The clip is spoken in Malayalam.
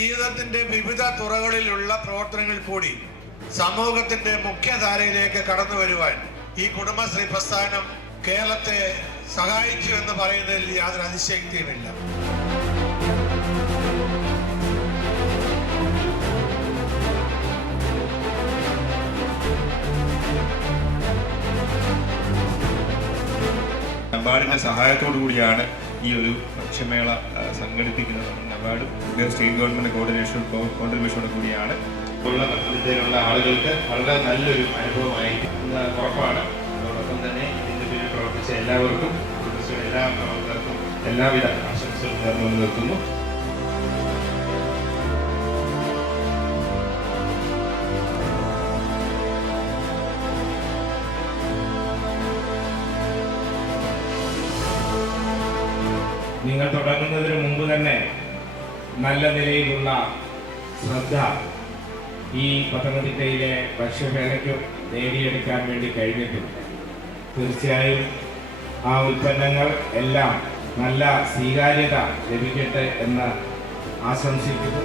ജീവിതത്തിന്റെ വിവിധ തുറകളിലുള്ള പ്രവർത്തനങ്ങൾ കൂടി സമൂഹത്തിന്റെ മുഖ്യധാരയിലേക്ക് കടന്നു വരുവാൻ ഈ കുടുംബശ്രീ പ്രസ്ഥാനം കേരളത്തെ സഹായിച്ചു എന്ന് പറയുന്നതിൽ യാതൊരു അതിശയക്തിയുമില്ല. നമ്പാടിന്റെ സഹായത്തോടു കൂടിയാണ് ഈ ഒരു ഭക്ഷ്യമേള സംഘടിപ്പിക്കുന്നത് നബാർഡ് സ്റ്റേറ്റ് ഗവൺമെന്റ് കോർഡിനേഷൻ കോൺട്രിബ്യൂഷനോട് കൂടിയാണ്. ഉള്ള പദ്ധതിയിലുള്ള ആളുകൾക്ക് വളരെ നല്ലൊരു അനുഭവമായി. ഉറപ്പാണ്. അതോടൊപ്പം തന്നെ ഇതിന്റെ പിന്നിൽ പ്രവർത്തിച്ച എല്ലാവർക്കും എല്ലാ പ്രവർത്തകർക്കും എല്ലാവിധ ആശംസകളും നേർന്നു നിർത്തുന്നു. നിങ്ങൾ തുടങ്ങുന്നതിന് മുമ്പ് തന്നെ നല്ല നിലയിലുള്ള ശ്രദ്ധ ഈ പത്തനംതിട്ടയിലെ ഭക്ഷ്യവേലയ്ക്ക് നേടിയെടുക്കാൻ വേണ്ടി കഴിഞ്ഞിട്ടുണ്ട്. തീർച്ചയായും ആ ഉൽപ്പന്നങ്ങൾ എല്ലാം നല്ല സ്വീകാര്യത ലഭിക്കട്ടെ എന്ന് ആശംസിക്കുന്നു.